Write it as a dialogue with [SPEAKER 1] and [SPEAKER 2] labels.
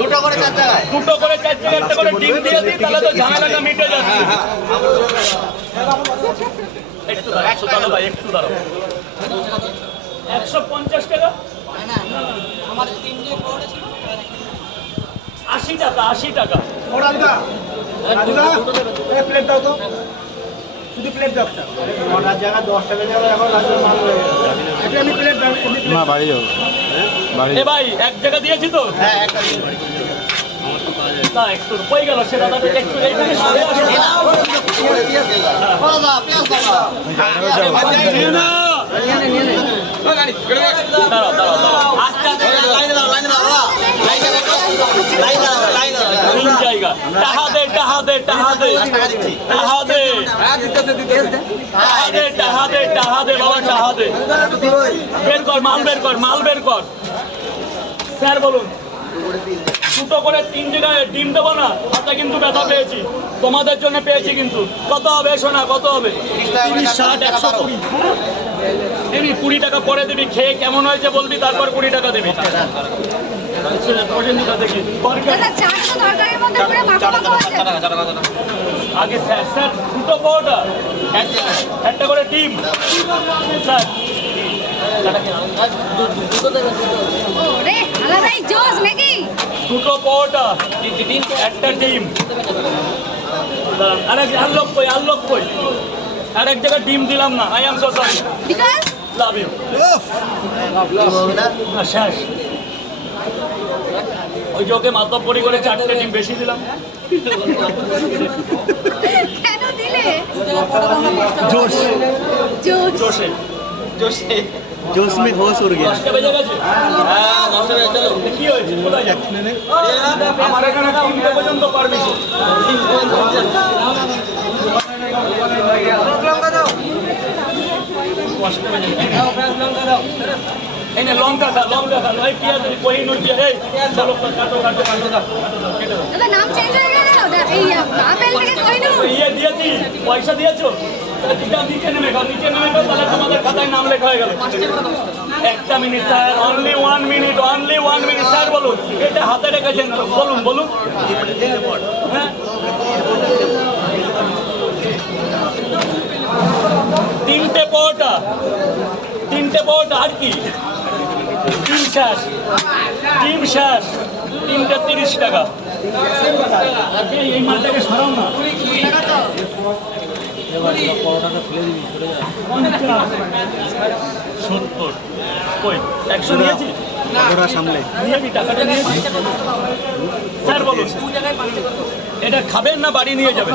[SPEAKER 1] দুটো করে চার জায়গায়?
[SPEAKER 2] দুটো করে চার থেকে একটা করে ডিম দিয়ে দিই তাহলে তো ঝামেলাটা মিটে যাচ্ছে একটু দাঁড়াও একশো দাঁড়াও ভাই একটু দাঁড়াও। একশো পঞ্চাশ টাকা? আশি টাকা আশি টাকা।
[SPEAKER 3] প্লেট দাও তো। শুধু প্লেট দাও একটা।
[SPEAKER 1] নটার জায়গায় দশটা বেজে গেলে এখন যাবে
[SPEAKER 3] আমি প্লেট দাও এমনি
[SPEAKER 4] না বাড়ি যাব।
[SPEAKER 2] এ ভাই এক জায়গা দিয়েছি তো?
[SPEAKER 1] হ্যাঁ একটা
[SPEAKER 2] বের কর মাল বের কর মাল বের কর। স্যার বলুন। দুটো করে তিন জায়গায় ডিম দেবো না হাতে কিন্তু ব্যথা পেয়েছি। তোমাদের জন্য পেয়েছি কিন্তু। কত হবে শোনা কত হবে? তিরিশ ষাট একশো কুড়ি। দিবি কুড়ি টাকা পরে দিবি খেয়ে কেমন হয়েছে বলবি তারপর কুড়ি টাকা দিবি। আগে স্যার স্যার দুটো একটা করে ডিম। স্যার।
[SPEAKER 5] ওরে আলাদাই জোস নাকি
[SPEAKER 2] দুটো পরোটা একটা ডিম। আরেক আর লোক কই আর কই? আর এক জায়গায় ডিম দিলাম না I am so sorry
[SPEAKER 5] because
[SPEAKER 2] love you শেষ। ওই যে ওকে মাতব্বরি করে চারটে ডিম বেশি দিলাম।
[SPEAKER 5] কেন দিলে?
[SPEAKER 2] জোশ। জোশে।
[SPEAKER 1] জোশে।
[SPEAKER 4] जोश में होश उड़ गया
[SPEAKER 2] দশটা বেজে গেছে
[SPEAKER 1] হ্যাঁ দশটা বেজে চলো
[SPEAKER 2] কি হয়েছে কোথায় যাচ্ছি আমার এখানে তিনটে পর্যন্ত পারমিশন এই নে লঙ্কা খা লঙ্কা খা এই পেঁয়াজ এই কহি নুন দিয়ে এই চলো কাটো কাটো কাটো কাটো কেটে দাও
[SPEAKER 5] দাদা নাম চেঞ্জ হয়ে গেল
[SPEAKER 2] পয়সা দিয়েছ? নিচে নেমে খাও, নিচে নেমে খাও, তাহলে তোমাদের খাতায় নাম লেখা হয়ে গেল। একটা minute sir only one minute only one minute sir বলুন, এটা হাতে রেখেছেন বলুন বলুন। হ্যাঁ? তিনটে পরোটা তিনটে পরোটা, আর কি? ডিম শেষ ডিম শেষ তিনটে তিরিশ টাকা। এই মালটাকে সরাও না। সত্তর। কই? একশো নিয়েছি
[SPEAKER 4] ওরা সামলে।
[SPEAKER 2] নিয়েছি টাকাটা নিয়েছি। স্যার বলুন। এটা খাবেন না বাড়ি নিয়ে যাবেন?